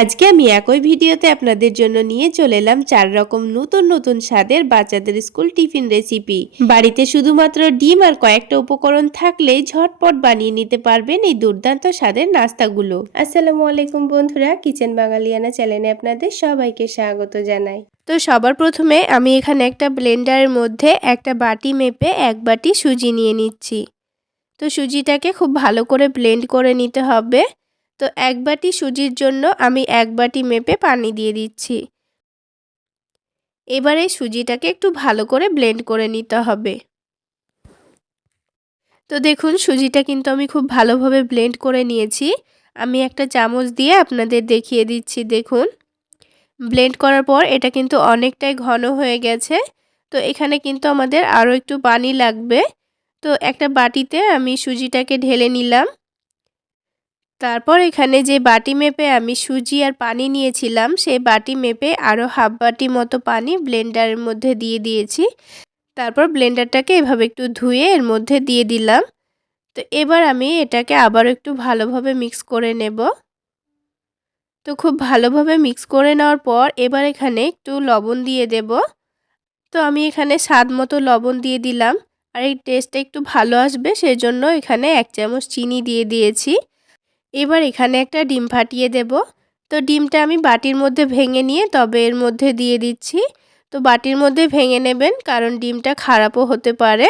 আজকে আমি একই ভিডিওতে আপনাদের জন্য নিয়ে চলে এলাম 4 রকম নতুন স্বাদের বাচ্চাদের স্কুল টিফিন রেসিপি। বাড়িতে শুধুমাত্র ডিম আর কয়েকটা উপকরণ থাকলেই ঝটপট বানিয়ে নিতে পারবেন এই দুর্দান্ত স্বাদের নাস্তাগুলো। আসসালামু আলাইকুম বন্ধুরা, কিচেন বাঙালিয়ানা চ্যানেলে আপনাদের সবাইকে স্বাগত জানাই। তো সবার প্রথমে আমি এখানে একটা ব্লেন্ডারের মধ্যে একটা বাটি মেপে 1 বাটি সুজি নিয়ে নিচ্ছি। তো সুজিটাকে খুব ভালো করে ব্লেন্ড করে নিতে হবে। তো 1 বাটি সুজির জন্য আমি 1 বাটি মেপে পানি দিয়ে দিচ্ছি। এবারে সুজিটাকে একটু ভালো করে ব্লেন্ড করে নিতে হবে। তো দেখুন সুজিটা কিন্তু আমি খুব ভালোভাবে ব্লেন্ড করে নিয়েছি। আমি একটা চামচ দিয়ে আপনাদের দেখিয়ে দিচ্ছি। দেখুন ব্লেন্ড করার পর এটা কিন্তু অনেকটাই ঘন হয়ে গেছে। তো এখানে কিন্তু আমাদের আরও একটু পানি লাগবে। তো একটা বাটিতে আমি সুজিটাকে ঢেলে নিলাম। তারপর এখানে যে বাটি মেপে আমি সুজি আর পানি নিয়েছিলাম সেই বাটি মেপে আরও হাফ বাটি মতো পানি ব্লেন্ডারের মধ্যে দিয়ে দিয়েছি। তারপর ব্লেন্ডারটাকে এভাবে একটু ধুয়ে এর মধ্যে দিয়ে দিলাম। তো এবার আমি এটাকে আবার একটু ভালোভাবে মিক্স করে নেব। তো খুব ভালোভাবে মিক্স করে নেওয়ার পর এবার এখানে একটু লবণ দিয়ে দেব। তো আমি এখানে স্বাদ মতো লবণ দিয়ে দিলাম। আর এই টেস্টটা একটু ভালো আসবে সেজন্য এখানে 1 চামচ চিনি দিয়ে দিয়েছি। এবার এখানে একটা ডিম ফাটিয়ে দেব। তো ডিমটা আমি বাটির মধ্যে ভেঙে নিয়ে তবে এর মধ্যে দিয়ে দিচ্ছি। তো বাটির মধ্যে ভেঙে নেবেন কারণ ডিমটা খারাপও হতে পারে।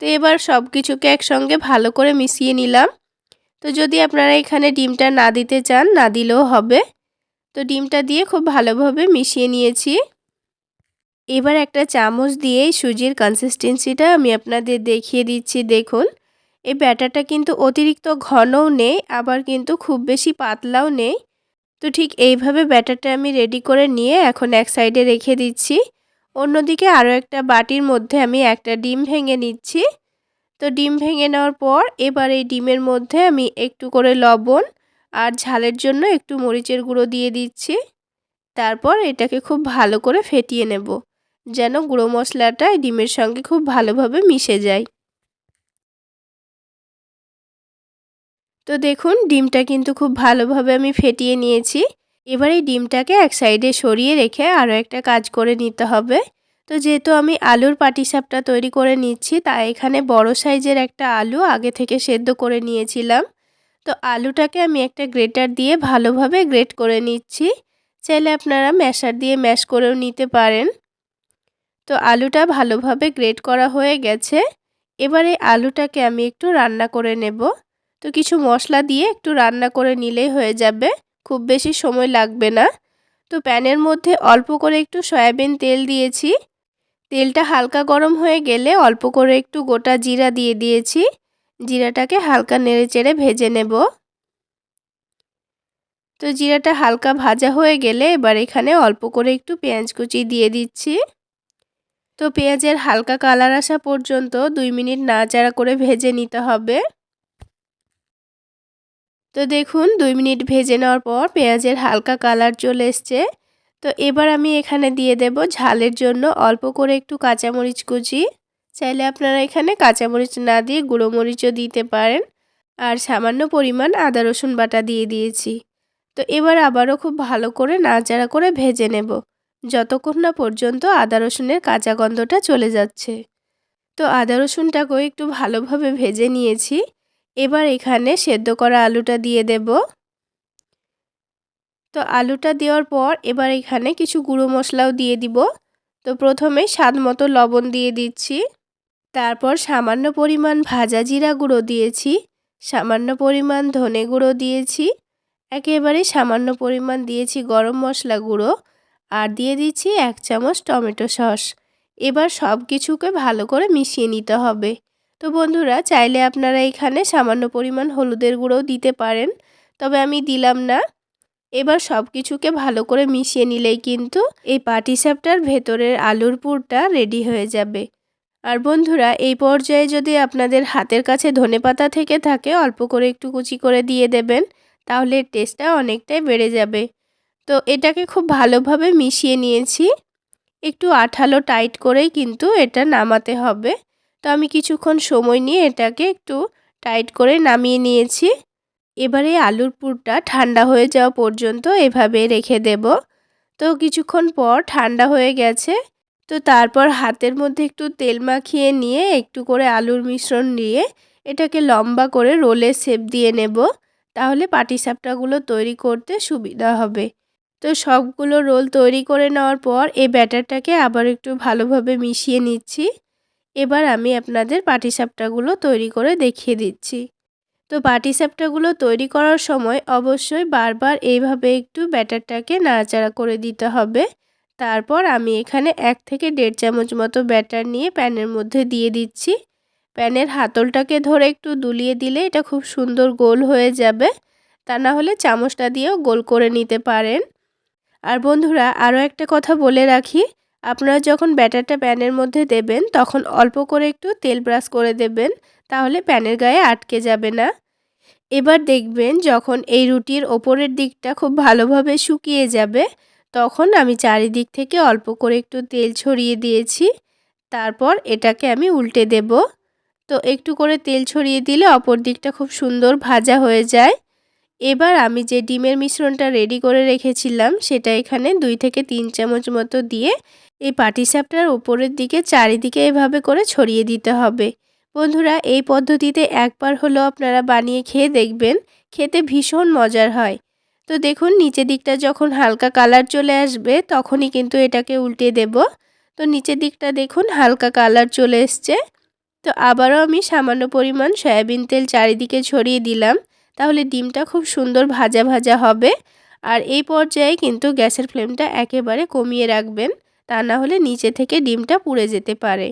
তো এবার সব কিছুকে একসঙ্গে ভালো করে মিশিয়ে নিলাম। তো যদি আপনারা এখানে ডিমটা না দিতে চান না দিলেও হবে। তো ডিমটা দিয়ে খুব ভালোভাবে মিশিয়ে নিয়েছি। এবার একটা চামচ দিয়ে সুজির কনসিস্টেন্সিটা আমি আপনাদের দেখিয়ে দিচ্ছি। দেখুন এই ব্যাটারটা কিন্তু অতিরিক্ত ঘনও নেই আবার কিন্তু খুব বেশি পাতলাও নেই। তো ঠিক এইভাবে ব্যাটারটা আমি রেডি করে নিয়ে এখন এক সাইডে রেখে দিচ্ছি। অন্যদিকে আরও একটা বাটির মধ্যে আমি একটা ডিম ভেঙে নিচ্ছি। তো ডিম ভেঙে নেওয়ার পর এবার এই ডিমের মধ্যে আমি একটু করে লবণ আর ঝালের জন্য একটু মরিচের গুঁড়ো দিয়ে দিচ্ছি। তারপর এটাকে খুব ভালো করে ফেটিয়ে নেব যেন গুঁড়ো মশলাটা ডিমের সঙ্গে খুব ভালোভাবে মিশে যায়। তো দেখুন ডিমটা কিন্তু খুব ভালোভাবে আমি ফেটিয়ে নিয়েছি। এবার এই ডিমটাকে এক সাইডে সরিয়ে রেখে আরও একটা কাজ করে নিতে হবে। তো যেহেতু আমি আলুর পাটিসাপটা তৈরি করে নিচ্ছি তাই এখানে বড় সাইজের একটা আলু আগে থেকে সেদ্ধ করে নিয়েছিলাম। তো আলুটাকে আমি একটা গ্রেটার দিয়ে ভালোভাবে গ্রেট করে নিচ্ছি। চাইলে আপনারা ম্যাশার দিয়ে ম্যাশ করেও নিতে পারেন। তো আলুটা ভালোভাবে গ্রেট করা হয়ে গেছে। এবারে আলুটাকে আমি একটু রান্না করে নেব। তো কিছু মশলা দিয়ে একটু রান্না করে নিলেই হয়ে যাবে, খুব বেশি সময় লাগবে না। তো প্যানের মধ্যে অল্প করে একটু সয়াবিন তেল দিয়েছি। তেলটা হালকা গরম হয়ে গেলে অল্প করে একটু গোটা জিরা দিয়ে দিয়েছি। জিরাটাকে হালকা নেড়েচেড়ে ভেজে নেব। তো জিরাটা হালকা ভাজা হয়ে গেলে এবার এখানে অল্প করে একটু পেঁয়াজ কুচি দিয়ে দিচ্ছি। তো পেঁয়াজের হালকা কালার আসা পর্যন্ত 2 মিনিট নাড়াচাড়া করে ভেজে নিতে হবে। তো দেখুন 2 মিনিট ভেজে নেওয়ার পর পেঁয়াজের হালকা কালার চলে এসছে। তো এবার আমি এখানে দিয়ে দেব ঝালের জন্য অল্প করে একটু কাঁচামরিচ কুচি। চাইলে আপনারা এখানে কাঁচামরিচ না দিয়ে গুঁড়ো মরিচও দিতে পারেন। আর সামান্য পরিমাণ আদা রসুন বাটা দিয়ে দিয়েছি। তো এবার আবারও খুব ভালো করে নাড়াচাড়া করে ভেজে নেব যতক্ষণ না পর্যন্ত আদা রসুনের কাঁচা গন্ধটা চলে যাচ্ছে। তো আদা রসুনটাকেও একটু ভালোভাবে ভেজে নিয়েছি। এবার এখানে সেদ্ধ করা আলুটা দিয়ে দেব। তো আলুটা দেওয়ার পর এবার এখানে কিছু গুঁড়ো মশলাও দিয়ে দিব। তো প্রথমে স্বাদ মতো লবণ দিয়ে দিচ্ছি। তারপর সামান্য পরিমাণ ভাজা জিরা গুঁড়ো দিয়েছি, সামান্য পরিমাণ ধনে গুঁড়ো দিয়েছি, একেবারে সামান্য পরিমাণ দিয়েছি গরম মশলা গুঁড়ো আর দিয়ে দিচ্ছি 1 চামচ টমেটো সস। এবার সব কিছুকে ভালো করে মিশিয়ে নিতে হবে। তো বন্ধুরা চাইলে আপনারা এখানে সামান্য পরিমাণ হলুদের গুঁড়োও দিতে পারেন, তবে আমি দিলাম না। এবার সব কিছুকে ভালো করে মিশিয়ে নিলেই কিন্তু এই পাটিসাপটার ভেতরের আলুর পুরটা রেডি হয়ে যাবে। আর বন্ধুরা এই পর্যায়ে যদি আপনাদের হাতের কাছে ধনেপাতা থেকে থাকে অল্প করে একটু কুচি করে দিয়ে দেবেন, তাহলে টেস্টটা অনেকটাই বেড়ে যাবে। তো এটাকে খুব ভালোভাবে মিশিয়ে নিয়েছি। একটু আঠালো টাইট করেই কিন্তু এটা নামাতে হবে। তো আমি কিছুক্ষণ সময় নিয়ে এটাকে একটু টাইট করে নামিয়ে নিয়েছি। এবারে আলুর পুরটা ঠান্ডা হয়ে যাওয়া পর্যন্ত এভাবে রেখে দেব। তো কিছুক্ষণ পর ঠান্ডা হয়ে গেছে। তো তারপর হাতের মধ্যে একটু তেল মাখিয়ে নিয়ে একটু করে আলুর মিশ্রণ দিয়ে এটাকে লম্বা করে রোলের শেপ দিয়ে নেব। তাহলে পাটিসাপটাগুলো তৈরি করতে সুবিধা হবে। তো সবগুলো রোল তৈরি করে নেওয়ার পর এই ব্যাটারটাকে আবার একটু ভালোভাবে মিশিয়ে নিচ্ছি। এবার আমি আপনাদের পাটিসাপটাগুলো তৈরি করে দেখিয়ে দিচ্ছি। তো পাটিসাপটাগুলো তৈরি করার সময় অবশ্যই বারবার এইভাবে একটু ব্যাটারটাকে নাড়াচাড়া করে দিতে হবে। তারপর আমি এখানে 1 থেকে 1.5 চামচ মতো ব্যাটার নিয়ে প্যানের মধ্যে দিয়ে দিচ্ছি। প্যানের হাতলটাকে ধরে একটু দুলিয়ে দিলে এটা খুব সুন্দর গোল হয়ে যাবে। তা না হলে চামচটা দিয়েও গোল করে নিতে পারেন। আর বন্ধুরা আরও একটা কথা বলে রাখি, আপনারা যখন ব্যাটারটা প্যানের মধ্যে দেবেন তখন অল্প করে একটু তেল ব্রাশ করে দেবেন, তাহলে প্যানের গায়ে আটকে যাবে না। এবার দেখবেন যখন এই রুটির ওপরের দিকটা খুব ভালোভাবে শুকিয়ে যাবে, তখন আমি চারিদিক থেকে অল্প করে একটু তেল ছড়িয়ে দিয়েছি। তারপর এটাকে আমি উল্টে দেব। তো একটু করে তেল ছড়িয়ে দিলে অপর দিকটা খুব সুন্দর ভাজা হয়ে যায়। এবার আমি যে ডিমের মিশ্রণটা রেডি করে রেখেছিলাম সেটা এখানে 2 থেকে 3 চামচ মতো দিয়ে এই পাটিসাপটার উপরের দিকে চারিদিকে এভাবে করে ছড়িয়ে দিতে হবে। বন্ধুরা এই পদ্ধতিতে একবার হলেও আপনারা বানিয়ে খেয়ে দেখবেন, খেতে ভীষণ মজার হয়। তো দেখুন নিচের দিকটা যখন হালকা কালার চলে আসবে তখনই কিন্তু এটাকে উল্টে দেব। তো নিচের দিকটা দেখুন হালকা কালার চলে এসছে। তো আবারও আমি সামান্য পরিমাণ সয়াবিন তেল চারিদিকে ছড়িয়ে দিলাম। তাহলে ডিমটা খুব সুন্দর ভাজা ভাজা হবে। আর এই পর্যায়ে কিন্তু গ্যাসের ফ্লেমটা একেবারে কমিয়ে রাখবেন, তা না হলে নিচে থেকে ডিমটা পুড়ে যেতে পারে।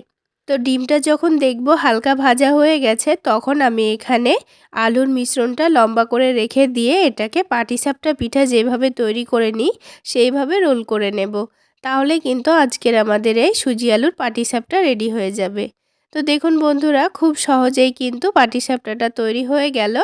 তো ডিমটা যখন দেখব হালকা ভাজা হয়ে গেছে তখন আমি এখানে আলুর মিশ্রণটা লম্বা করে রেখে দিয়ে এটাকে পাটিসাপটা পিঠা যেভাবে তৈরি করে নিই সেইভাবে রোল করে নেব। তাহলে কিন্তু আজকের আমাদের এই সুজি আলুর পাটিসাপটা রেডি হয়ে যাবে। তো দেখুন বন্ধুরা খুব সহজেই কিন্তু পাটিসাপটাটা তৈরি হয়ে গেল।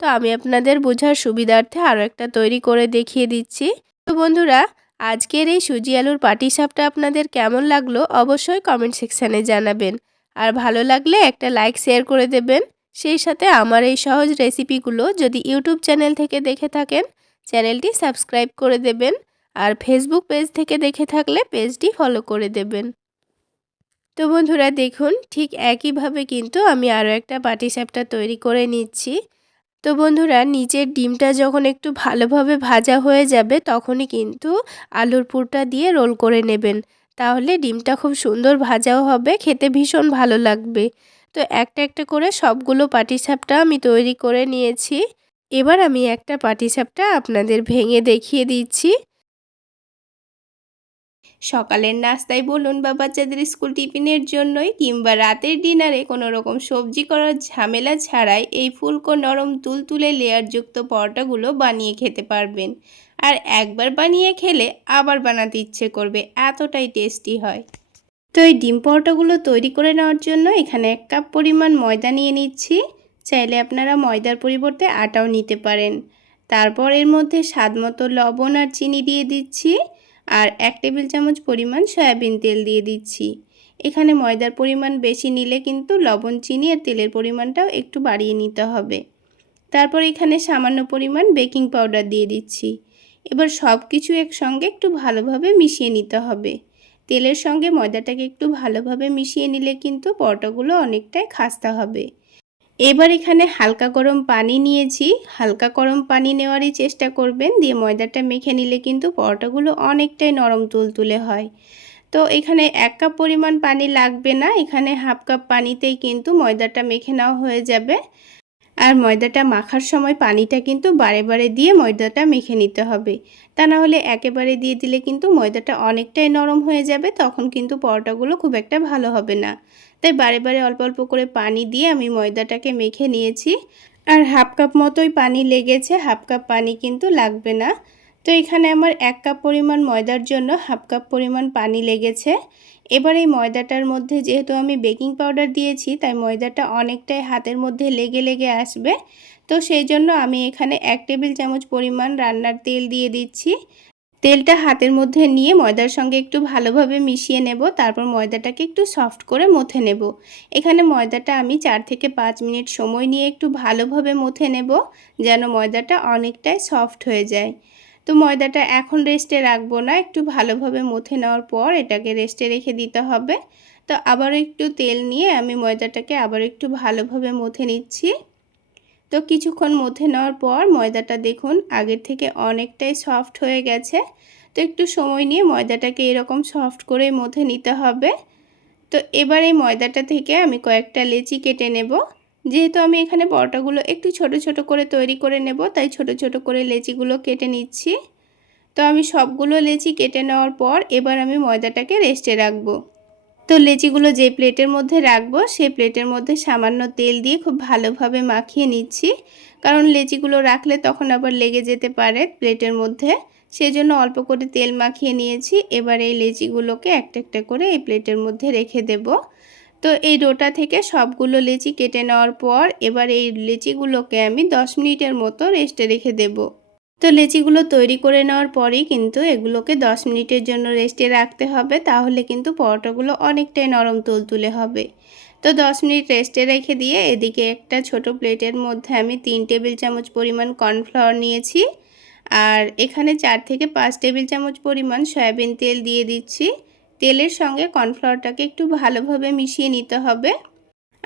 তো আমি আপনাদের বোঝার সুবিধার্থে আরও একটা তৈরি করে দেখিয়ে দিচ্ছি। তো বন্ধুরা আজকের এই সুজি আলুর পাটিসাপটা আপনাদের কেমন লাগলো অবশ্যই কমেন্ট সেকশানে জানাবেন। আর ভালো লাগলে একটা লাইক শেয়ার করে দেবেন। সেই সাথে আমার এই সহজ রেসিপিগুলো যদি ইউটিউব চ্যানেল থেকে দেখে থাকেন চ্যানেলটি সাবস্ক্রাইব করে দেবেন। আর ফেসবুক পেজ থেকে দেখে থাকলে পেজটি ফলো করে দেবেন। তো বন্ধুরা দেখুন ঠিক একইভাবে কিন্তু আমি আরও একটা পাটিসাপটা তৈরি করে নিচ্ছি। তো বন্ধুরা নিচের ডিমটা যখন একটু ভালোভাবে ভাজা হয়ে যাবে তখনই কিন্তু আলুর পুরটা দিয়ে রোল করে নেবেন। তাহলে ডিমটা খুব সুন্দর ভাজাও হবে, খেতে ভীষণ ভালো লাগবে। তো একটা একটা করে সবগুলো পাটিসাপটা আমি তৈরি করে নিয়েছি। এবার আমি একটা পাটিসাপটা আপনাদের ভেঙে দেখিয়ে দিচ্ছি। সকালের নাস্তায় বলুন বা বাচ্চাদের স্কুল টিফিনের জন্যই কিংবা রাতের ডিনারে কোনো রকম সবজি করার ঝামেলা ছাড়াই এই ফুলকো নরম তুলতুলে লেয়ারযুক্ত পরোটাগুলো বানিয়ে খেতে পারবেন। আর একবার বানিয়ে খেলে আবার বানাতে ইচ্ছে করবে, এতটাই টেস্টি হয়। তো এই ডিম পরোটাগুলো তৈরি করে নেওয়ার জন্য এখানে 1 কাপ পরিমাণ ময়দা নিয়ে নিচ্ছি। চাইলে আপনারা ময়দার পরিবর্তে আটাও নিতে পারেন। তারপর এর মধ্যে স্বাদমতো লবণ আর চিনি দিয়ে দিচ্ছি। আর 1 টেবিল চামচ পরিমাণ সয়াবিন তেল দিয়ে দিচ্ছি। এখানে ময়দার পরিমাণ বেশি নিলে কিন্তু লবণ, চিনি আর তেলের পরিমাণটাও একটু বাড়িয়ে নিতে হবে। তারপর এখানে সামান্য পরিমাণ বেকিং পাউডার দিয়ে দিচ্ছি। এবার সব কিছু একসঙ্গে একটু ভালোভাবে মিশিয়ে নিতে হবে। তেলের সঙ্গে ময়দাটাকে একটু ভালোভাবে মিশিয়ে নিলে কিন্তু পরোটাগুলো অনেকটাই খাস্তা হবে। এবার এখানে হালকা গরম পানি নিয়েছি। হালকা গরম পানি নেওয়ারই চেষ্টা করবেন, দিয়ে ময়দাটা মেখে নিলে কিন্তু পরোটাগুলো অনেকটাই নরম তুলতুলে হয়। তো এখানে 1 কাপ পরিমাণ পানি লাগবে না, এখানে হাফ কাপ পানিতেই কিন্তু ময়দাটা মেখে নেওয়া হয়ে যাবে। আর ময়দাটা মাখার সময় পানিটা কিন্তু বারে বারে দিয়ে ময়দাটা মেখে নিতে হবে। তা না হলে একেবারে দিয়ে দিলে কিন্তু ময়দাটা অনেকটাই নরম হয়ে যাবে, তখন কিন্তু পরোটাগুলো খুব একটা ভালো হবে না। তাই বারে বারে অল্প অল্প করে পানি দিয়ে আমি ময়দাটাকে মেখে নিয়েছি। আর হাফ কাপ মতোই পানি লেগেছে, হাফ কাপ পানি কিন্তু লাগবে না। তো এখানে আমার 1 কাপ পরিমাণ ময়দার জন্য হাফ কাপ পরিমাণ পানি লেগেছে। এবার এই ময়দাটার মধ্যে যেহেতু আমি বেকিং পাউডার দিয়েছি তাই ময়দাটা অনেকটাই হাতের মধ্যে লেগে লেগে আসবে। তো সেই জন্য আমি এখানে 1 টেবিল চামচ পরিমাণ রান্নার তেল দিয়ে দিচ্ছি। তেলটা হাতের মধ্যে নিয়ে ময়দার সঙ্গে একটু ভালোভাবে মিশিয়ে নেব। তারপর ময়দাটাকে একটু সফট করে মথে নেব। এখানে ময়দাটা আমি 4 থেকে 5 মিনিট সময় নিয়ে একটু ভালোভাবে মথে নেব, যেন ময়দাটা অনেকটাই সফট হয়ে যায়। তো ময়দাটা এখন রেস্টে রাখবো না, একটু ভালোভাবে মথে নেওয়ার পর এটাকে রেস্টে রেখে দিতে হবে। তো আবারও একটু তেল নিয়ে আমি ময়দাটাকে আবার একটু ভালোভাবে মথে নিচ্ছি। তো কিছুক্ষণ মথে নেওয়ার পর ময়দাটা দেখুন আগের থেকে অনেকটাই সফট হয়ে গেছে। তো একটু সময় নিয়ে ময়দাটাকে এরকম সফট করে মথে নিতে হবে। তো এবার এই ময়দাটা থেকে আমি কয়েকটা লেচি কেটে নেব। যেহেতু আমি এখানে পরোটাগুলো একটু ছোট ছোট করে তৈরি করে নেব, তাই ছোট ছোট করে লেচিগুলো কেটে নিচ্ছি। তো আমি সবগুলো লেচি কেটে নেওয়ার পর এবার আমি ময়দাটাকে রেস্টে রাখবো। তো লেচিগুলো যে প্লেটের মধ্যে রাখবো সেই প্লেটের মধ্যে সামান্য তেল দিয়ে খুব ভালোভাবে মাখিয়ে নিচ্ছি, কারণ লেচিগুলো রাখলে তখন আবার লেগে যেতে পারে প্লেটের মধ্যে, সেজন্য অল্প করে তেল মাখিয়ে নিয়েছি। এবার এই লেচিগুলোকে একটা একটা করে এই প্লেটের মধ্যে রেখে দেব। তো এই ডোটা থেকে সবগুলো লেচি কেটে নেওয়ার পর এবার এই লেচিগুলোকে আমি 10 মিনিটের মতো রেস্টে রেখে দেব। তো লেচিগুলো তৈরি করে নেওয়ার পরেই কিন্তু এগুলোকে 10 মিনিটের জন্য রেস্টে রাখতে হবে, তাহলে কিন্তু পরোটাগুলো অনেকটাই নরম তুলতুলে হবে। তো 10 মিনিট রেস্টে রেখে দিয়ে এদিকে একটা ছোট প্লেটের মধ্যে আমি 3 টেবিল চামচ পরিমাণ কর্নফ্লাওয়ার নিয়েছি, আর এখানে 4 থেকে 5 টেবিল চামচ পরিমাণ সয়াবিন তেল দিয়ে দিচ্ছি। তেলের সঙ্গে কর্নফ্লাওয়ারটাকে একটু ভালোভাবে মিশিয়ে নিতে হবে।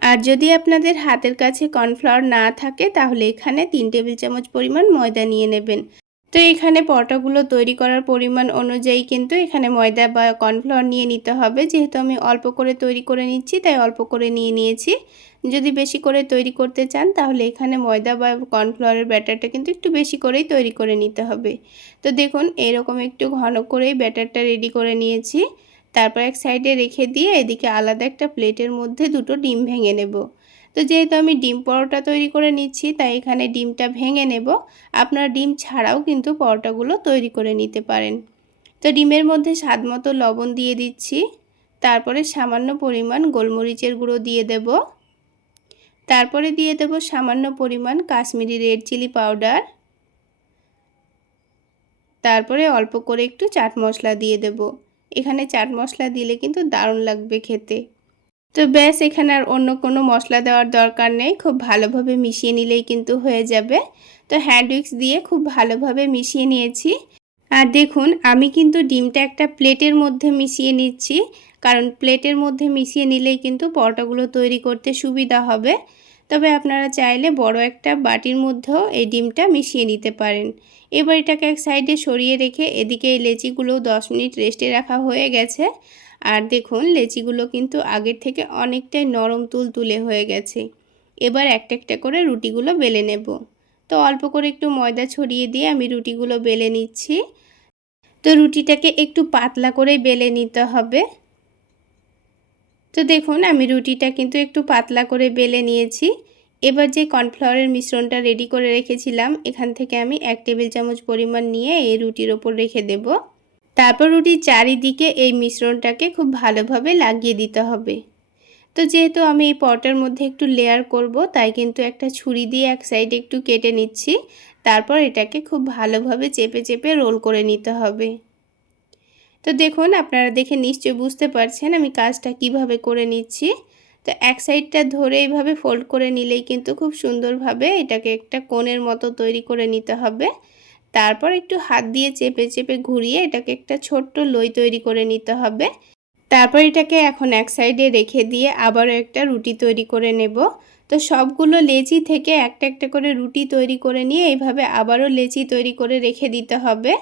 আর যদি আপনাদের হাতের কাছে কর্নফ্লাওয়ার না থাকে তাহলে এখানে 3 টেবিল চামচ পরিমাণ ময়দা নিয়ে নেবেন। তো এখানে পরোটাগুলো তৈরি করার পরিমাণ অনুযায়ী কিন্তু এখানে ময়দা বা কর্নফ্লাওয়ার নিয়ে নিতে হবে। যেহেতু আমি অল্প করে তৈরি করে নিচ্ছি তাই অল্প করে নিয়ে নিয়েছি। যদি বেশি করে তৈরি করতে চান তাহলে এখানে ময়দা বা কর্নফ্লাওয়ারের ব্যাটারটা কিন্তু একটু বেশি করেই তৈরি করে নিতে হবে। তো দেখুন এরকম একটু ঘন করেই ব্যাটারটা রেডি করে নিয়েছি। তারপর এক সাইডে রেখে দিয়ে এদিকে আলাদা একটা প্লেটের মধ্যে দুটো ডিম ভেঙে নেব। তো যেহেতু আমি ডিম পরোটা তৈরি করে নিচ্ছি তাই এখানে ডিমটা ভেঙে নেব। আপনারা ডিম ছাড়াও কিন্তু পরোটাগুলো তৈরি করে নিতে পারেন। তো ডিমের মধ্যে স্বাদ মতো লবণ দিয়ে দিচ্ছি। তারপরে সামান্য পরিমাণ গোলমরিচের গুঁড়ো দিয়ে দেব। তারপরে দিয়ে দেব সামান্য পরিমাণ কাশ্মীরি রেড চিলি পাউডার। তারপরে অল্প করে একটু চাট মশলা দিয়ে দেব। এখানে চাট মশলা দিলে কিন্তু দারুণ লাগবে খেতে। তো ব্যাস এখানে আর অন্য কোনো মশলা দেওয়ার দরকার নেই, খুব ভালোভাবে মিশিয়ে নিলেই কিন্তু হয়ে যাবে। তো হ্যান্ড উইক্স দিয়ে খুব ভালোভাবে মিশিয়ে নিয়েছি। আর দেখুন আমি কিন্তু ডিমটা একটা প্লেটের মধ্যে মিশিয়ে নিচ্ছি, কারণ প্লেটের মধ্যে মিশিয়ে নিলেই কিন্তু পরোটাগুলো তৈরি করতে সুবিধা হবে। তবে আপনারা চাইলে বড় একটা বাটির মধ্যেও এই ডিমটা মিশিয়ে নিতে পারেন। এবার এটাকে এক সাইডে সরিয়ে রেখে এদিকে এই লেচিগুলো 10 মিনিট রেস্টে রাখা হয়ে গেছে। আর দেখুন লেচিগুলো কিন্তু আগের থেকে অনেকটাই নরম তুলতুলে হয়ে গেছে। এবার একটা একটা করে রুটিগুলো বেলে নেব। তো অল্প করে একটু ময়দা ছড়িয়ে দিয়ে আমি রুটিগুলো বেলে নিচ্ছি। তো রুটিটাকে একটু পাতলা করে বেলে নিতে হবে। তো দেখুন আমি রুটিটা কিন্তু একটু পাতলা করে বেলে নিয়েছি। এবার যে কর্নফ্লাওয়ারের মিশ্রণটা রেডি করে রেখেছিলাম এখান থেকে আমি 1 টেবিল চামচ পরিমাণ নিয়ে এই রুটির ওপর রেখে দেব। তারপর রুটির চারিদিকে এই মিশ্রণটাকে খুব ভালোভাবে লাগিয়ে দিতে হবে। তো যেহেতু আমি এই পরোটার মধ্যে একটু লেয়ার করব তাই কিন্তু একটা ছুরি দিয়ে এক সাইডে একটু কেটে নিচ্ছি। তারপর এটাকে খুব ভালোভাবে চেপে চেপে রোল করে নিতে হবে। তো দেখুন আপনারা দেখে নিশ্চয়ই বুঝতে পারছেন আমি কাজটা কিভাবে করে নিচ্ছি। তো এক সাইডটা ধরে এইভাবে ফোল্ড করে নিলেই কিন্তু খুব সুন্দরভাবে এটাকে একটা কোণের মতো তৈরি করে নিতে হবে। তারপর একটু হাত দিয়ে চেপে চেপে ঘুরিয়ে এটাকে একটা ছোট্ট লই তৈরি করে নিতে হবে। তারপর এটাকে এখন এক সাইডে রেখে দিয়ে আবারও একটা রুটি তৈরি করে নেব। তো সবগুলো লেচি থেকে একটা একটা করে রুটি তৈরি করে নিয়ে এইভাবে আবারও লেচি তৈরি করে রেখে দিতে হবে।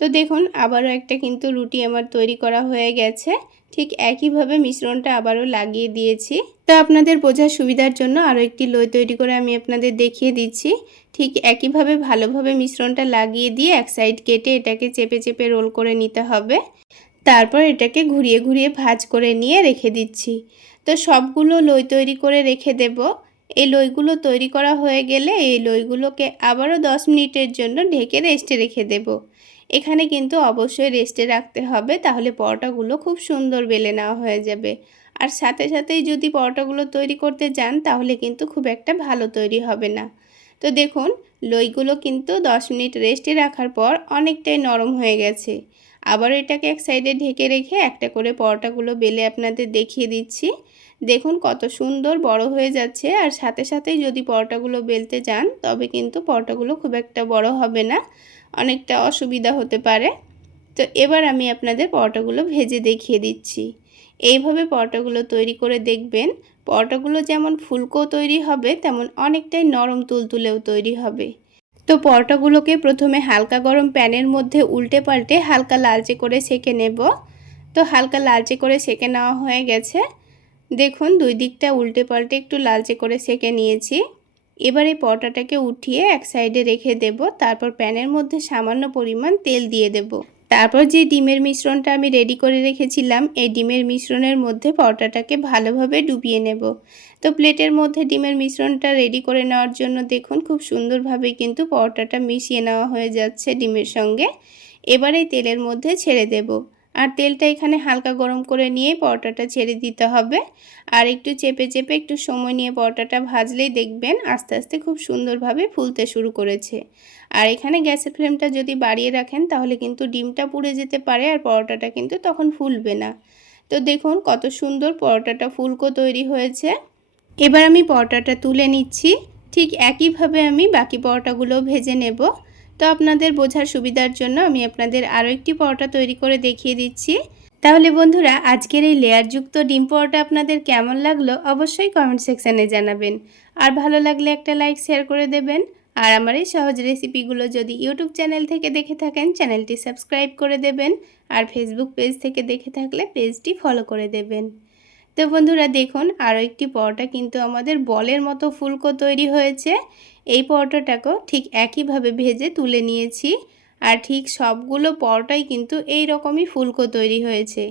তো দেখুন আবারও একটা কিন্তু রুটি আমার তৈরি করা হয়ে গেছে। ঠিক একইভাবে মিশ্রণটা আবারও লাগিয়ে দিয়েছি। তো আপনাদের বোঝার সুবিধার জন্য আরও একটি লই তৈরি করে আমি আপনাদের দেখিয়ে দিচ্ছি। ঠিক একইভাবে ভালোভাবে মিশ্রণটা লাগিয়ে দিয়ে এক সাইড কেটে এটাকে চেপে চেপে রোল করে নিতে হবে। তারপর এটাকে ঘুরিয়ে ঘুরিয়ে ভাঁজ করে নিয়ে রেখে দিচ্ছি। তো সবগুলো লই তৈরি করে রেখে দেব। এই লইগুলো তৈরি করা হয়ে গেলে এই লইগুলোকে আবারও 10 মিনিটের জন্য ঢেকে রেস্টে রেখে দেব। এখানে কিন্তু অবশ্যই রেস্টে রাখতে হবে, তাহলে পরোটাগুলো খুব সুন্দর বেলে নেওয়া হয়ে যাবে। আর সাথে সাথেই যদি পরোটাগুলো তৈরি করতে যান তাহলে কিন্তু খুব একটা ভালো তৈরি হবে না। তো দেখুন লইগুলো কিন্তু 10 মিনিট রেস্টে রাখার পর অনেকটাই নরম হয়ে গেছে। আবার এটাকে এক সাইডে ঢেকে রেখে একটা করে পরোটাগুলো বেলে আপনাদের দেখিয়ে দিচ্ছি। দেখুন কত সুন্দর বড় হয়ে যাচ্ছে, আর সাথে সাথেই যদি পরোটাগুলো বেলতে যান তবে কিন্তু পরোটাগুলো খুব একটা বড় হবে না, অনেকটা অসুবিধা হতে পারে। তো এবার আমি আপনাদের পরোটাগুলো ভেজে দেখিয়ে দিচ্ছি। এইভাবে পরোটাগুলো তৈরি করে দেখবেন, পরোটাগুলো যেমন ফুলকো তৈরি হবে তেমন অনেকটাই নরম তুলতুলেও তৈরি হবে। তো পরোটাগুলোকে প্রথমে হালকা গরম প্যানের মধ্যে উল্টে পাল্টে হালকা লালচে করে সেঁকে নেব। তো হালকা লালচে করে সেঁকে নেওয়া হয়ে গেছে। দেখুন দুই দিকটা উল্টে পাল্টে একটু লালচে করে সেঁকে নিয়েছি। এবার এই পরোটাটাকে উঠিয়ে এক সাইডে রেখে দেব। তারপর প্যানের মধ্যে সামান্য পরিমাণ তেল দিয়ে দেব। তারপর যে ডিমের মিশ্রণটা আমি রেডি করে রেখেছিলাম, এই ডিমের মিশ্রণের মধ্যে পরোটাটাকে ভালোভাবে ডুবিয়ে নেব। তো প্লেটের মধ্যে ডিমের মিশ্রণটা রেডি করে নেওয়ার জন্য দেখুন খুব সুন্দরভাবে কিন্তু পরোটাটা মিশিয়ে নেওয়া হয়ে যাচ্ছে ডিমের সঙ্গে। এবার এই তেলের মধ্যে ছেড়ে দেব। আর তেলটা এখানে হালকা গরম করে নিয়ে পরোটাটা ছেড়ে দিতে হবে। আর একটু চেপে চেপে একটু সময় নিয়ে পরোটাটা ভাজলেই দেখবেন আস্তে আস্তে খুব সুন্দরভাবে ফুলতে শুরু করেছে। আর এখানে গ্যাসের ফ্লেমটা যদি বাড়িয়ে রাখেন তাহলে কিন্তু ডিমটা পুড়ে যেতে পারে, আর পরোটাটা কিন্তু তখন ফুলবে না। তো দেখুন কত সুন্দর পরোটাটা ফুলকো তৈরি হয়েছে। এবার আমি পরোটাটা তুলে নিচ্ছি। ঠিক একইভাবে আমি বাকি পরোটাগুলো ভেজে নেব। তো আপনাদের বোঝার সুবিধার জন্য আমি আপনাদের আরও একটি পরোটা তৈরি করে দেখিয়ে দিচ্ছি। তাহলে বন্ধুরা আজকের এই লেয়ারযুক্ত ডিম পরোটা আপনাদের কেমন লাগলো অবশ্যই কমেন্ট সেকশানে জানাবেন। আর ভালো লাগলে একটা লাইক শেয়ার করে দেবেন। আর আমার এই সহজ রেসিপিগুলো যদি ইউটিউব চ্যানেল থেকে দেখে থাকেন চ্যানেলটি সাবস্ক্রাইব করে দেবেন। আর ফেসবুক পেজ থেকে দেখে থাকলে পেজটি ফলো করে দেবেন। তো বন্ধুরা দেখুন আরও একটি পরোটা কিন্তু আমাদের বলের মতো ফুলকো তৈরি হয়েছে। এই পরোটাটাকেও ঠিক একইভাবে ভেজে তুলে নিয়েছি। আর ঠিক সবগুলো পরোটাই কিন্তু এই রকমই ফুলকো তৈরি হয়েছে।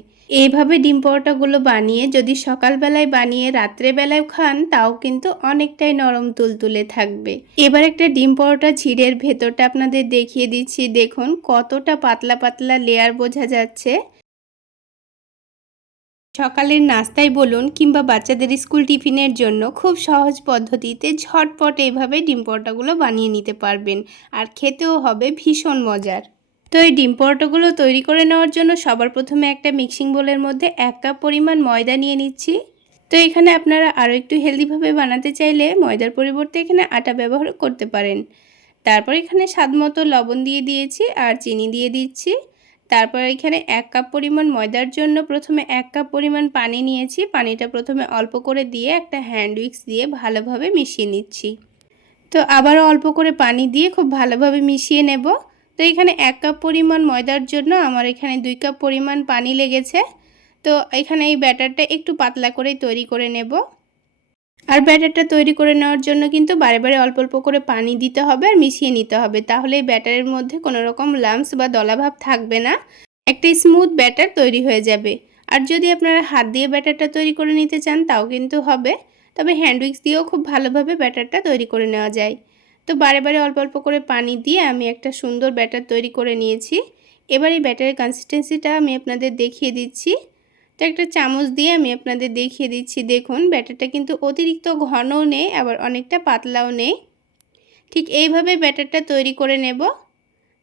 এইভাবে ডিম পরোটাগুলো বানিয়ে যদি সকালবেলায় বানিয়ে রাত্রেবেলায় খান তাও কিন্তু অনেকটাই নরম তুলতুলে থাকবে। এবার একটা ডিম পরোটা ছিঁড়ে ভেতরটা আপনাদের দেখিয়ে দিচ্ছি। দেখুন কতটা পাতলা পাতলা লেয়ার বোঝা যাচ্ছে। সকালের নাস্তায় বলুন কিংবা বাচ্চাদের স্কুল টিফিনের জন্য খুব সহজ পদ্ধতিতে ঝটপট এইভাবে ডিম পরোটাগুলো বানিয়ে নিতে পারবেন, আর খেতেও হবে ভীষণ মজার। তো এই ডিম পরোটাগুলো তৈরি করে নেওয়ার জন্য সবার প্রথমে একটা মিক্সিং বোলের মধ্যে 1 কাপ পরিমাণ ময়দা নিয়ে নিচ্ছি। তো এখানে আপনারা আরও একটু হেলদিভাবে বানাতে চাইলে ময়দার পরিবর্তে এখানে আটা ব্যবহার করতে পারেন। তারপর এখানে স্বাদমতো লবণ দিয়ে দিয়েছি আর চিনি দিয়ে দিচ্ছি। তারপর এখানে 1 কাপ পরিমাণ ময়দার জন্য প্রথমে 1 কাপ পরিমাণ পানি নিয়েছি। পানিটা প্রথমে অল্প করে দিয়ে একটা হ্যান্ড উইক্স দিয়ে ভালোভাবে মিশিয়ে নিচ্ছি। তো আবারও অল্প করে পানি দিয়ে খুব ভালোভাবে মিশিয়ে নেব। তো এখানে 1 কাপ পরিমাণ ময়দার জন্য আমার এখানে 2 কাপ পরিমাণ পানি লেগেছে। তো এখানে এই ব্যাটারটা একটু পাতলা করেই তৈরি করে নেব। আর ব্যাটারটা তৈরি করে নেওয়ার জন্য কিন্তু বারে বারে অল্প অল্প করে পানি দিতে হবে আর মিশিয়ে নিতে হবে, তাহলে এই ব্যাটারের মধ্যে কোনো রকম লাম্পস বা দলাভাব থাকবে না, একটা স্মুথ ব্যাটার তৈরি হয়ে যাবে। আর যদি আপনারা হাত দিয়ে ব্যাটারটা তৈরি করে নিতে চান তাও কিন্তু হবে, তবে হ্যান্ড উইক্স দিয়েও খুব ভালোভাবে ব্যাটারটা তৈরি করে নেওয়া যায়। তো বারে বারে অল্প অল্প করে পানি দিয়ে আমি একটা সুন্দর ব্যাটার তৈরি করে নিয়েছি। এবার এই ব্যাটারের কনসিস্টেন্সিটা আমি আপনাদের দেখিয়ে দিচ্ছি। তো একটা চামচ দিয়ে আমি আপনাদের দেখিয়ে দিচ্ছি। দেখুন ব্যাটারটা কিন্তু অতিরিক্ত ঘনও নেই আবার অনেকটা পাতলাও নেই, ঠিক এইভাবে ব্যাটারটা তৈরি করে নেব।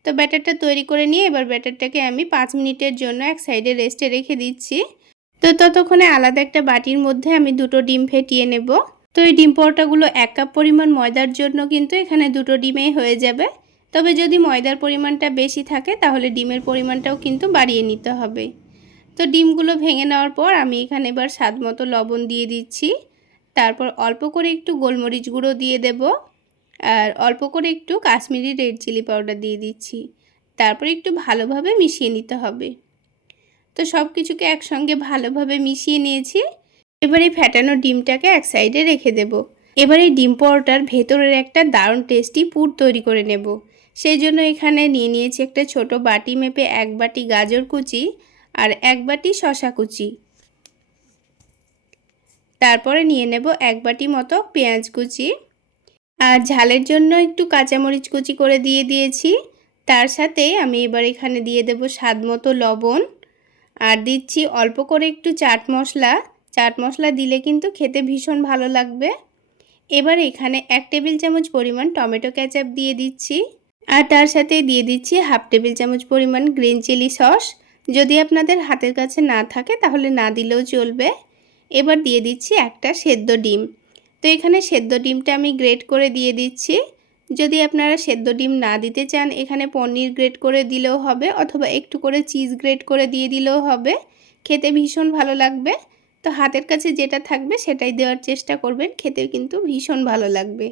তো ব্যাটারটা তৈরি করে নিয়ে এবার ব্যাটারটাকে আমি 5 মিনিটের জন্য এক সাইডে রেস্টে রেখে দিচ্ছি। তো ততক্ষণে আলাদা একটা বাটির মধ্যে আমি 2টো ডিম ফেটিয়ে নেব। তো এই ডিম পরোটাগুলো 1 কাপ পরিমাণ ময়দার জন্য কিন্তু এখানে 2টো ডিমেই হয়ে যাবে। তবে যদি ময়দার পরিমাণটা বেশি থাকে তাহলে ডিমের পরিমাণটাও কিন্তু বাড়িয়ে নিতে হবে। তো ডিমগুলো ভেঙে নেওয়ার পর আমি এখানে এবার স্বাদমতো লবণ দিয়ে দিচ্ছি। তারপর অল্প করে একটু গোলমরিচ গুঁড়ো দিয়ে দেব, আর অল্প করে একটু কাশ্মীরি রেড চিলি পাউডার দিয়ে দিচ্ছি। তারপর একটু ভালোভাবে মিশিয়ে নিতে হবে। তো সব কিছুকে একসঙ্গে ভালোভাবে মিশিয়ে নিয়েছি। এবার এই ফ্যাটানো ডিমটাকে এক সাইডে রেখে দেব। এবার এই ডিম পরোটার ভেতরের একটা দারুণ টেস্টি পুর তৈরি করে নেব। সেই জন্য এখানে নিয়ে নিয়েছি একটা ছোট বাটি মেপে 1 বাটি গাজর কুচি আর 1 বাটি শসা কুচি। তারপরে নিয়ে নেব 1 বাটি মতো পেঁয়াজ কুচি, আর ঝালের জন্য একটু কাঁচামরিচ কুচি করে দিয়ে দিয়েছি। তার সাথে আমি এবার এখানে দিয়ে দেব স্বাদমতো লবণ, আর দিচ্ছি অল্প করে একটু চাট মশলা। চাট মশলা দিলে কিন্তু খেতে ভীষণ ভালো লাগবে। এবার এখানে 1 টেবিল চামচ পরিমাণ টমেটো কেচাপ দিয়ে দিচ্ছি আর তার সাথে দিয়ে দিচ্ছি হাফ টেবিল চামচ পরিমাণ গ্রিন চিলি সস। যদি আপনাদের হাতের কাছে না থাকে তাহলে না দিলেও চলবে। এবার দিয়ে দিচ্ছি একটা সেদ্ধ ডিম। তো এখানে সেদ্ধ ডিমটা আমি গ্রেট করে দিয়ে দিচ্ছি। যদি আপনারা সেদ্ধ ডিম না দিতে চান এখানে পনির গ্রেট করে দিলেও হবে অথবা একটু করে চিজ গ্রেট করে দিয়ে দিলেও হবে, খেতে ভীষণ ভালো লাগবে। তো হাতের কাছে যেটা থাকবে সেটাই দেওয়ার চেষ্টা করবেন, খেতে কিন্তু ভীষণ ভালো লাগবে।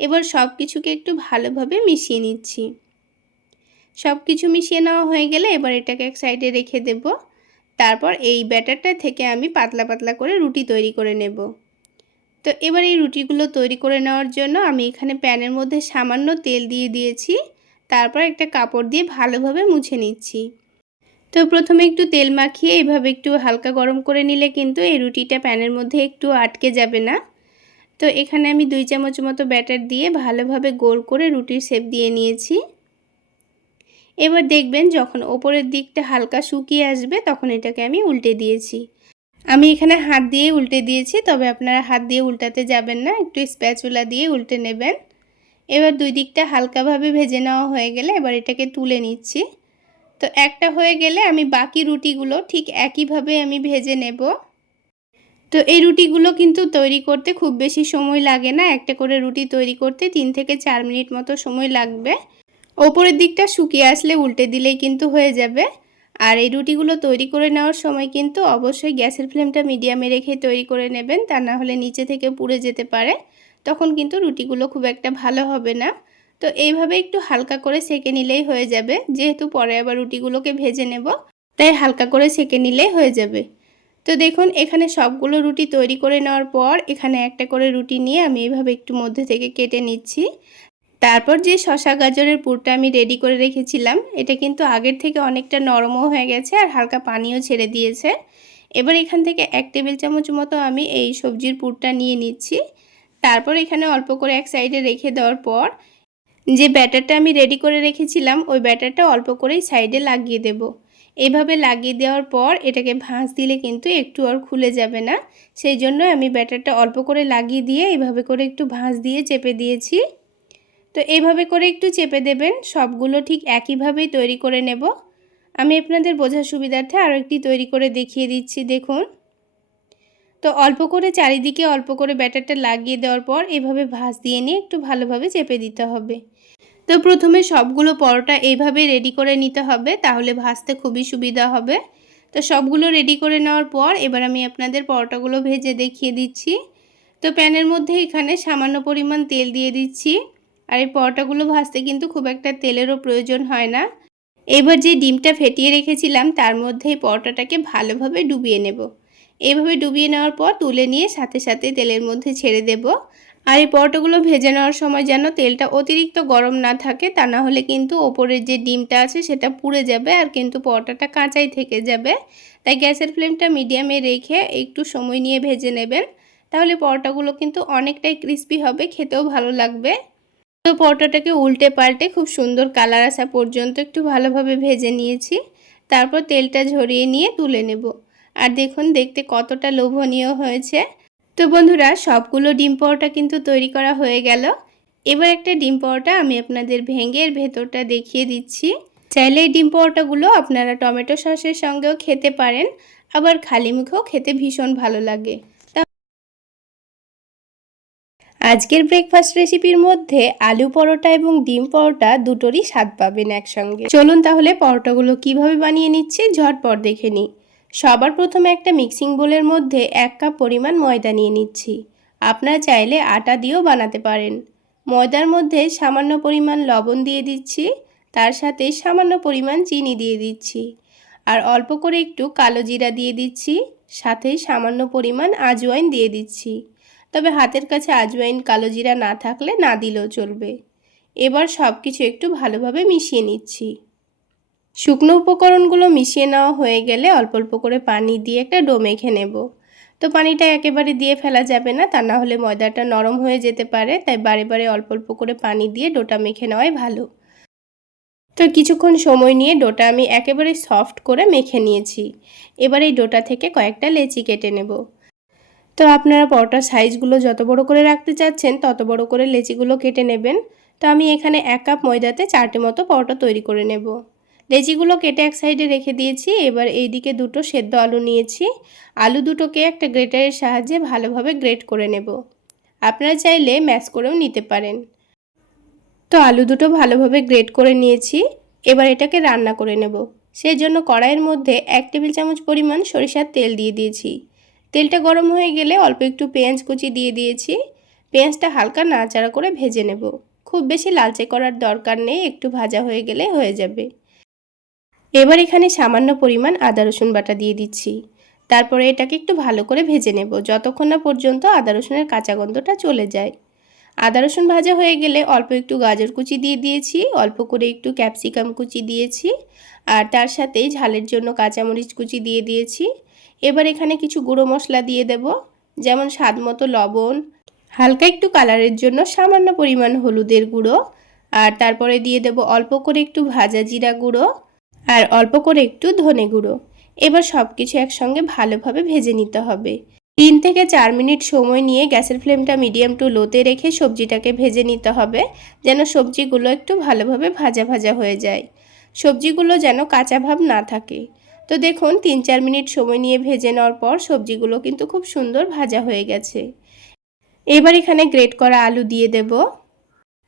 এবার সব কিছুকে একটু ভালোভাবে মিশিয়ে নিচ্ছি। সব কিছু মিশিয়ে নেওয়া হয়ে গেলে এবার এটাকে এক সাইডে রেখে দেব। তারপর এই ব্যাটারটা থেকে আমি পাতলা পাতলা করে রুটি তৈরি করে নেব। তো এবার এই রুটিগুলো তৈরি করে নেওয়ার জন্য আমি এখানে প্যানের মধ্যে সামান্য তেল দিয়ে দিয়েছি। তারপর একটা কাপড় দিয়ে ভালোভাবে মুছে নিচ্ছি। তো প্রথমে একটু তেল মাখিয়ে এইভাবে একটু হালকা গরম করে নিলে কিন্তু এই রুটিটা প্যানের মধ্যে একটু আটকে যাবে না। তো এখানে আমি 2 চামচ মতো ব্যাটার দিয়ে ভালোভাবে গোল করে রুটির শেপ দিয়ে নিয়েছি। এবার দেখবেন যখন ওপরের দিকটা হালকা শুকিয়ে আসবে তখন এটাকে আমি উল্টে দিয়েছি। আমি এখানে হাত দিয়ে উল্টে দিয়েছি, তবে আপনারা হাত দিয়ে উল্টাতে যাবেন না, একটু স্প্যাচুলা দিয়ে উল্টে নেবেন। এবার দুই দিকটা হালকাভাবে ভেজে নেওয়া হয়ে গেলে এবার এটাকে তুলে নিচ্ছি। তো একটা হয়ে গেলে আমি বাকি রুটিগুলো ঠিক একইভাবে আমি ভেজে নেব। তো এই রুটিগুলো কিন্তু তৈরি করতে খুব বেশি সময় লাগে না, একটা করে রুটি তৈরি করতে 3 থেকে 4 মিনিট মতো সময় লাগবে। ওপরের দিকটা শুকিয়ে আসলে উল্টে দিলেই কিন্তু হয়ে যাবে। আর এই রুটিগুলো তৈরি করে নেওয়ার সময় কিন্তু অবশ্যই গ্যাসের ফ্লেমটা মিডিয়ামে রেখে তৈরি করে নেবেন, তা না হলে নিচে থেকে পুড়ে যেতে পারে, তখন কিন্তু রুটিগুলো খুব একটা ভালো হবে না। তো এইভাবে একটু হালকা করে সেঁকে নিলেই হয়ে যাবে, যেহেতু পরে আবার রুটিগুলোকে ভেজে নেব, তাই হালকা করে সেঁকে নিলেই হয়ে যাবে। তো দেখুন এখানে সবগুলো রুটি তৈরি করে নেওয়ার পর এখানে একটা করে রুটি নিয়ে আমি এইভাবে একটু মধ্যে থেকে কেটে নিচ্ছি। তারপর যে শসা গাজরের পুরটা আমি রেডি করে রেখেছিলাম এটা কিন্তু আগের থেকে অনেকটা নরমও হয়ে গেছে আর হালকা পানিও ছেড়ে দিয়েছে। এবার এখান থেকে 1 টেবিল চামচ মতো আমি এই সবজির পুরটা নিয়ে নিচ্ছি। তারপর এখানে অল্প করে এক সাইডে রেখে দেওয়ার পর যে ব্যাটারটা আমি রেডি করে রেখেছিলাম ওই ব্যাটারটা অল্প করেই সাইডে লাগিয়ে দেব। এইভাবে লাগিয়ে দেওয়ার পর এটাকে ভাঁজ দিলে কিন্তু একটু আর খুলে যাবে না, সেই জন্য আমি ব্যাটারটা অল্প করে লাগিয়ে দিয়ে এইভাবে করে একটু ভাঁজ দিয়ে চেপে দিয়েছি। তো এইভাবে করে একটু চেপে দেবেন, সবগুলো ঠিক একইভাবেই তৈরি করে নেব। আমি আপনাদের বোঝার সুবিধার্থে আরও একটি তৈরি করে দেখিয়ে দিচ্ছি, দেখুন। তো অল্প করে চারিদিকে অল্প করে ব্যাটারটা লাগিয়ে দেওয়ার পর এভাবে ভাঁজ দিয়ে নিয়ে একটু ভালোভাবে চেপে দিতে হবে। তো প্রথমে সবগুলো পরোটা এইভাবে রেডি করে নিতে হবে, তাহলে ভাজতে খুবই সুবিধা হবে। তো সবগুলো রেডি করে নেওয়ার পর এবার আমি আপনাদের পরোটাগুলো ভেজে দেখিয়ে দিচ্ছি। তো প্যানের মধ্যে এখানে সামান্য পরিমাণ তেল দিয়ে দিচ্ছি। আর এই পরোটাগুলো ভাজতে কিন্তু খুব একটা তেলেরও প্রয়োজন হয় না। এবার যে ডিমটা ফেটিয়ে রেখেছিলাম তার মধ্যে এই পরোটাটাকে ভালোভাবে ডুবিয়ে নেব। এইভাবে ডুবিয়ে নেওয়ার পর তুলে নিয়ে সাথে সাথে তেলের মধ্যে ছেড়ে দেব। আর এই পরোটাগুলো ভেজে নেওয়ার সময় যেন তেলটা অতিরিক্ত গরম না থাকে, তা না হলে কিন্তু ওপরের যে ডিমটা আছে সেটা পুড়ে যাবে আর কিন্তু পরোটাটা কাঁচাই থেকে যাবে। তাই গ্যাসের ফ্লেমটা মিডিয়ামে রেখে একটু সময় নিয়ে ভেজে নেবেন, তাহলে পরোটাগুলো কিন্তু অনেকটাই ক্রিস্পি হবে, খেতেও ভালো লাগবে। তো পরোটাটাকে উল্টে পাল্টে খুব সুন্দর কালার আসা পর্যন্ত একটু ভালোভাবে ভেজে নিয়েছি। তারপর তেলটা ঝরিয়ে নিয়ে তুলে নেব। আর দেখুন দেখতে কতটা লোভনীয় হয়েছে। তো বন্ধুরা সবগুলো ডিম পরোটা কিন্তু তৈরি করা হয়ে গেল। এবার একটা ডিম পরোটা আমি আপনাদের ভেঙে এর ভেতরটা দেখিয়ে দিচ্ছি। চাইলে এই ডিম পরোটাগুলো আপনারা টমেটো সসের সঙ্গেও খেতে পারেন, আবার খালি মুখেও খেতে ভীষণ ভালো লাগে। আজকের ব্রেকফাস্ট রেসিপির মধ্যে আলু পরোটা এবং ডিম পরোটা দুটোরই স্বাদ পাবেন একসঙ্গে। চলুন তাহলে পরোটাগুলো কিভাবে বানিয়ে নিচ্ছি ঝটপট দেখে নিই। সবার প্রথমে একটা মিক্সিং বোলের মধ্যে 1 কাপ পরিমাণ ময়দা নিয়ে নিচ্ছি। আপনারা চাইলে আটা দিয়েও বানাতে পারেন। ময়দার মধ্যে সামান্য পরিমাণ লবণ দিয়ে দিচ্ছি, তার সাথে সামান্য পরিমাণ চিনি দিয়ে দিচ্ছি আর অল্প করে একটু কালো জিরা দিয়ে দিচ্ছি, সাথে সামান্য পরিমাণ আজওয়াইন দিয়ে দিচ্ছি। তবে হাতের কাছে আজওয়াইন কালো জিরা না থাকলে না দিলেও চলবে। এবার সব কিছু একটু ভালোভাবে মিশিয়ে নিচ্ছি। শুকনো উপকরণগুলো মিশিয়ে নেওয়া হয়ে গেলে অল্প অল্প করে পানি দিয়ে একটা ডো মেখে নেব। তো পানিটা একেবারে দিয়ে ফেলা যাবে না, তা না হলে ময়দাটা নরম হয়ে যেতে পারে, তাই বারে বারে অল্প অল্প করে পানি দিয়ে ডোটা মেখে নেওয়াই ভালো। তো কিছুক্ষণ সময় নিয়ে ডোটা আমি একেবারে সফট করে মেখে নিয়েছি। এবার এই ডোটা থেকে কয়েকটা লেচি কেটে নেব। তো আপনারা পরোটার সাইজগুলো যত বড় করে রাখতে চাচ্ছেন তত বড় করে লেচিগুলো কেটে নেবেন। তো আমি এখানে 1 কাপ ময়দাতে 4টে মতো পরোটা তৈরি করে নেব। লেচিগুলো কেটে এক সাইডে রেখে দিয়েছি। এবার এইদিকে দুটো সেদ্ধ আলু নিয়েছি। আলু দুটোকে একটা গ্রেটারের সাহায্যে ভালোভাবে গ্রেট করে নেব। আপনারা চাইলে ম্যাশ করেও নিতে পারেন। তো আলু দুটো ভালোভাবে গ্রেট করে নিয়েছি। এবার এটাকে রান্না করে নেব। সেই জন্য কড়াইয়ের মধ্যে 1 টেবিল চামচ পরিমাণ সরিষার তেল দিয়ে দিয়েছি। তেলটা গরম হয়ে গেলে অল্প একটু পেঁয়াজ কুচি দিয়ে দিয়েছি। পেঁয়াজটা হালকা নাড়াচাড়া করে ভেজে নেব। খুব বেশি লালচে করার দরকার নেই, একটু ভাজা হয়ে গেলে হয়ে যাবে। এবার এখানে সামান্য পরিমাণ আদা রসুন বাটা দিয়ে দিচ্ছি। তারপরে এটাকে একটু ভালো করে ভেজে নেব যতক্ষণ না পর্যন্ত আদা রসুনের কাঁচা গন্ধটা চলে যায়। আদা রসুন ভাজা হয়ে গেলে অল্প একটু গাজর কুচি দিয়ে দিয়েছি, অল্প করে একটু ক্যাপসিকাম কুচি দিয়েছি, আর তার সাথেই ঝালের জন্য কাঁচামরিচ কুচি দিয়ে দিয়েছি। এবার এখানে কিছু গুঁড়ো মশলা দিয়ে দেব, যেমন স্বাদমতো লবণ, হালকা একটু কালারের জন্য সামান্য পরিমাণ হলুদের গুঁড়ো, আর তারপরে দিয়ে দেব অল্প করে একটু ভাজা জিরা গুঁড়ো আর অল্প করে একটু ধনে গুঁড়ো। এবার সব কিছু একসঙ্গে ভালোভাবে ভেজে নিতে হবে। 3 থেকে 4 মিনিট সময় নিয়ে গ্যাসের ফ্লেমটা মিডিয়াম টু লোতে রেখে সবজিটাকে ভেজে নিতে হবে, যেন সবজিগুলো একটু ভালোভাবে ভাজা ভাজা হয়ে যায়। সবজিগুলো যেন কাঁচা ভাব না থাকে। তো দেখুন 3-4 মিনিট সময় নিয়ে ভেজে নেওয়ার পর সবজিগুলো কিন্তু খুব সুন্দর ভাজা হয়ে গেছে। এবার এখানে গ্রেট করা আলু দিয়ে দেব।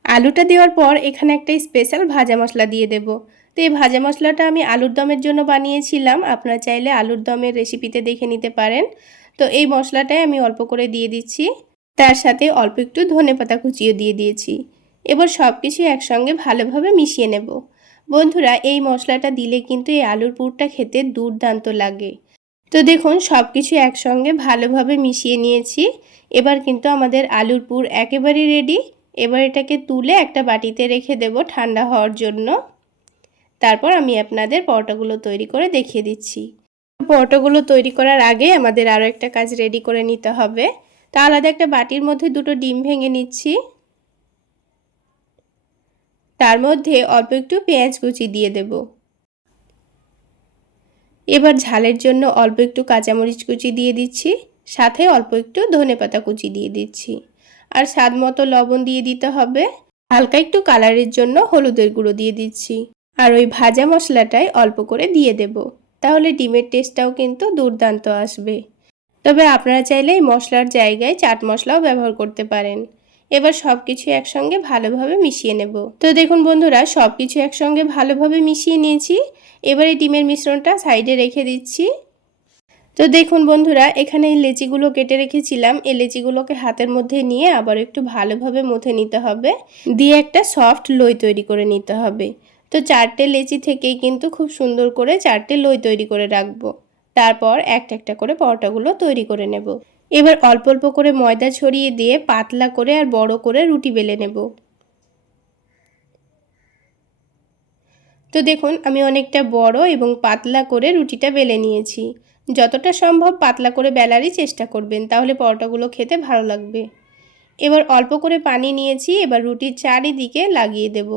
আলুটা দেওয়ার পর এখানে একটা স্পেশাল ভাজা মশলা দিয়ে দেব। তো এই ভাজা মশলাটা আমি আলুর দমের জন্য বানিয়েছিলাম, আপনারা চাইলে আলুর দমের রেসিপিতে দেখে নিতে পারেন। তো এই মশলাটাই আমি অল্প করে দিয়ে দিচ্ছি, তার সাথে অল্প একটু ধনেপাতা কুচিও দিয়ে দিয়েছি। এবার সব কিছু একসঙ্গে ভালোভাবে মিশিয়ে নেব। বন্ধুরা, এই মশলাটা দিলে কিন্তু এই আলুর পুরটা খেতে দুর্দান্ত লাগে। তো দেখুন সব কিছু একসঙ্গে ভালোভাবে মিশিয়ে নিয়েছি। এবার কিন্তু আমাদের আলুর পুর একেবারে রেডি। এবার এটাকে তুলে একটা বাটিতে রেখে দেব ঠান্ডা হওয়ার জন্য। তারপর আমি আপনাদের পরোটাগুলো তৈরি করে দেখিয়ে দিচ্ছি। পরোটাগুলো তৈরি করার আগে আমাদের আরও একটা কাজ রেডি করে নিতে হবে। তো আলাদা একটা বাটির মধ্যে দুটো ডিম ভেঙে নিচ্ছি। তার মধ্যে অল্প একটু পেঁয়াজ কুচি দিয়ে দেব। এবার ঝালের জন্য অল্প একটু কাঁচামরিচ কুচি দিয়ে দিচ্ছি, সাথে অল্প একটু ধনেপাতা কুচি দিয়ে দিচ্ছি, আর স্বাদ মতো লবণ দিয়ে দিতে হবে। হালকা একটু কালারের জন্য হলুদের গুঁড়ো দিয়ে দিচ্ছি, আর ওই ভাজা মশলাটাই অল্প করে দিয়ে দেব। তাহলে ডিমের টেস্টটাও কিন্তু দুর্দান্ত আসবে। তবে আপনারা চাইলে এই মশলার জায়গায় চাট মশলাও ব্যবহার করতে পারেন। এবার সব কিছু একসঙ্গে ভালোভাবে মিশিয়ে নেব। তো দেখুন বন্ধুরা, সব কিছু একসঙ্গে ভালোভাবে মিশিয়ে নিয়েছি। এবার এই ডিমের মিশ্রণটা সাইডে রেখে দিচ্ছি। তো দেখুন বন্ধুরা, এখানে এই লেচিগুলো কেটে রেখেছিলাম, এই লেচিগুলোকে হাতের মধ্যে নিয়ে আবার একটু ভালোভাবে মথে নিতে হবে, দিয়ে একটা সফট লই তৈরি করে নিতে হবে। তো 4টে লেচি থেকেই কিন্তু খুব সুন্দর করে 4টে লই তৈরি করে রাখবো। তারপর একটা একটা করে পরোটাগুলো তৈরি করে নেব। এবার অল্প অল্প করে ময়দা ছড়িয়ে দিয়ে পাতলা করে আর বড় করে রুটি বেলে নেব। তো দেখুন আমি অনেকটা বড় এবং পাতলা করে রুটিটা বেলে নিয়েছি। যতটা সম্ভব পাতলা করে বেলারই চেষ্টা করবেন, তাহলে পরোটাগুলো খেতে ভালো লাগবে। এবার অল্প করে পানি নিয়েছি, এবার রুটির চারিদিকে লাগিয়ে দেব।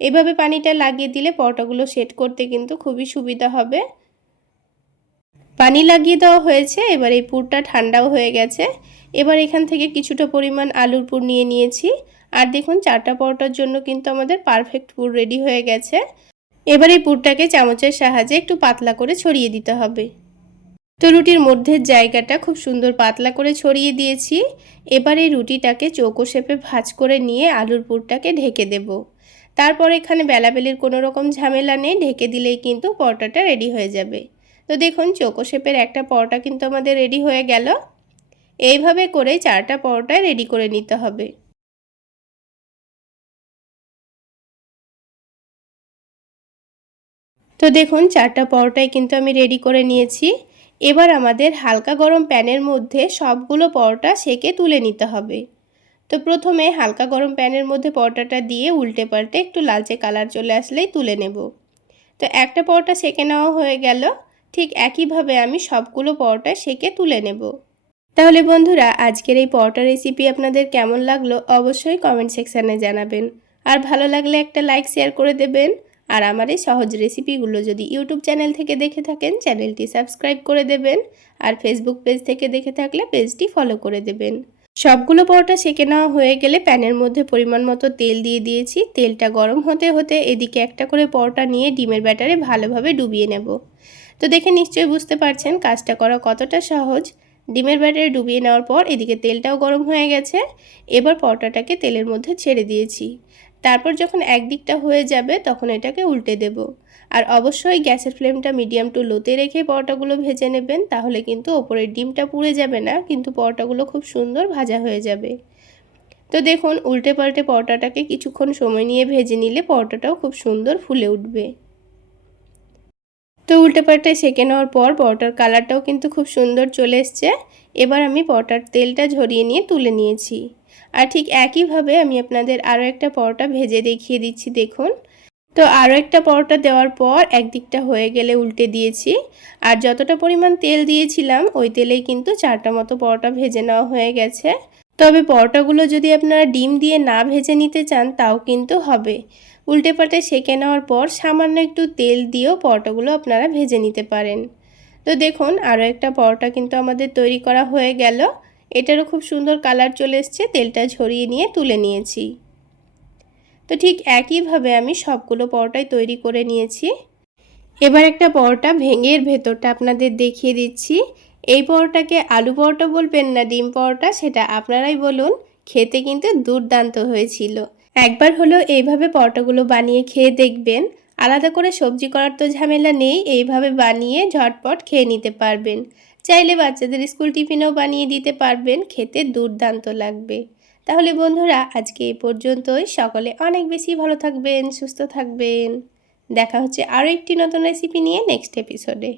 এভাবে পানিটা লাগিয়ে দিলে পরোটাগুলো সেট করতে কিন্তু খুবই সুবিধা হবে। পানি লাগিয়ে দেওয়া হয়েছে, এবার এই পুরটা ঠান্ডাও হয়ে গেছে। এবার এখান থেকে কিছুটা পরিমাণ আলুর পুর নিয়ে নিয়েছি, আর দেখুন 4টা পরোটার জন্য কিন্তু আমাদের পারফেক্ট পুর রেডি হয়ে গেছে। এবার এই পুরটাকে চামচের সাহায্যে একটু পাতলা করে ছড়িয়ে দিতে হবে। তো রুটির মধ্যের জায়গাটা খুব সুন্দর পাতলা করে ছড়িয়ে দিয়েছি। এবার এই রুটিটাকে চৌকো শেপে ভাঁজ করে নিয়ে আলুর পুরটাকে ঢেকে দেব। তারপর এখানে বেলাবেলির কোনো রকম ঝামেলা নেই, ঢেকে দিলেই কিন্তু পরোটাটা রেডি হয়ে যাবে। তো দেখুন চৌকো শেপের একটা পরোটা কিন্তু আমাদের রেডি হয়ে গেল। এইভাবে করে 4টা পরোটা রেডি করে নিতে হবে। তো দেখুন 4টা পরোটাই কিন্তু আমি রেডি করে নিয়েছি। এবার আমাদের হালকা গরম প্যানের মধ্যে সবগুলো পরোটা সেকে তুলে নিতে হবে। তো প্রথমে হালকা গরম প্যানের মধ্যে পরোটাটা দিয়ে উল্টে পাল্টে একটু লালচে কালার চলে আসলেই তুলে নেব। তো একটা পরোটা সেকে নেওয়া হয়ে গেল। ঠিক একইভাবে আমি সবগুলো পরোটা সেকে তুলে নেব। তাহলে বন্ধুরা, আজকের এই পরোটা রেসিপি আপনাদের কেমন লাগলো অবশ্যই কমেন্ট সেকশানে জানাবেন। আর ভালো লাগলে একটা লাইক শেয়ার করে দেবেন। আর আমার এই সহজ রেসিপিগুলো যদি ইউটিউব চ্যানেল থেকে দেখে থাকেন চ্যানেলটি সাবস্ক্রাইব করে দেবেন, আর ফেসবুক পেজ থেকে দেখে থাকলে পেজটি ফলো করে দেবেন। সবগুলো পরোটা সেঁকে নেওয়া হয়ে গেলে প্যানের মধ্যে পরিমাণ মতো তেল দিয়ে দিয়েছি। তেলটা গরম হতে হতে এদিকে একটা করে পরোটা নিয়ে ডিমের ব্যাটারে ভালোভাবে ডুবিয়ে নেব। তো দেখে নিশ্চয়ই বুঝতে পারছেন কাজটা করা কতটা সহজ। ডিমের ব্যাটারে ডুবিয়ে নেওয়ার পর এদিকে তেলটাও গরম হয়ে গেছে। এবার পরোটাটাকে তেলের মধ্যে ছেড়ে দিয়েছি। তারপর যখন একদিকটা হয়ে যাবে তখন এটাকে উল্টে দেব। আর অবশ্যই গ্যাসের ফ্লেমটা মিডিয়াম টু লোতে রেখে পরোটাগুলো ভেজে নেবেন, তাহলে কিন্তু ওপরের ডিমটা পুড়ে যাবে না, কিন্তু পরোটাগুলো খুব সুন্দর ভাজা হয়ে যাবে। তো দেখুন উল্টে পাল্টে পরোটাটাকে কিছুক্ষণ সময় নিয়ে ভেজে নিলে পরোটাটাও খুব সুন্দর ফুলে উঠবে। তো উল্টে পাল্টে সেঁকে নেওয়ার পর পরোটার কালারটাও কিন্তু খুব সুন্দর চলে এসছে। এবার আমি পরোটার তেলটা ঝরিয়ে নিয়ে তুলে নিয়েছি। আর ঠিক একইভাবে আমি আপনাদের আরও একটা পরোটা ভেজে দেখিয়ে দিচ্ছি, দেখুন। তো আরও একটা পরোটা দেওয়ার পর একদিকটা হয়ে গেলে উল্টে দিয়েছি। আর যতটা পরিমাণ তেল দিয়েছিলাম ওই তেলেই কিন্তু 4টা মতো পরোটা ভেজে নেওয়া হয়ে গেছে। তবে পরোটাগুলো যদি আপনারা ডিম দিয়ে না ভেজে নিতে চান তাও কিন্তু হবে। উল্টে পাল্টে সেঁকে নেওয়ার পর সামান্য একটু তেল দিয়েও পরোটাগুলো আপনারা ভেজে নিতে পারেন। তো দেখুন আরও একটা পরোটা কিন্তু আমাদের তৈরি করা হয়ে গেল। এটারও খুব সুন্দর কালার চলে এসছে। তেলটা ঝরিয়ে নিয়ে তুলে নিয়েছি। তো ঠিক একইভাবে আমি সবগুলো পরোটাই তৈরি করে নিয়েছি। এবার একটা পরোটা ভেঙে এর ভেতরটা আপনাদের দেখিয়ে দিচ্ছি। এই পরোটাকে আলু পরোটা বলবেন না ডিম পরোটা সেটা আপনারাই বলুন, খেতে কিন্তু দুর্দান্ত হয়েছিল। একবার হলো এইভাবে পরোটাগুলো বানিয়ে খেয়ে দেখবেন। আলাদা করে সবজি করার তো ঝামেলা নেই, এইভাবে বানিয়ে ঝটপট খেয়ে নিতে পারবেন। চাইলে বাচ্চাদের স্কুল টিফিনেও বানিয়ে দিতে পারবেন, খেতে দুর্দান্ত লাগবে। তাহলে বন্ধুরা আজকে এই পর্যন্তই। সকলে অনেক বেশি ভালো থাকবেন, সুস্থ থাকবেন। দেখা হচ্ছে আরও একটি নতুন রেসিপি নিয়ে নেক্সট এপিসোডে।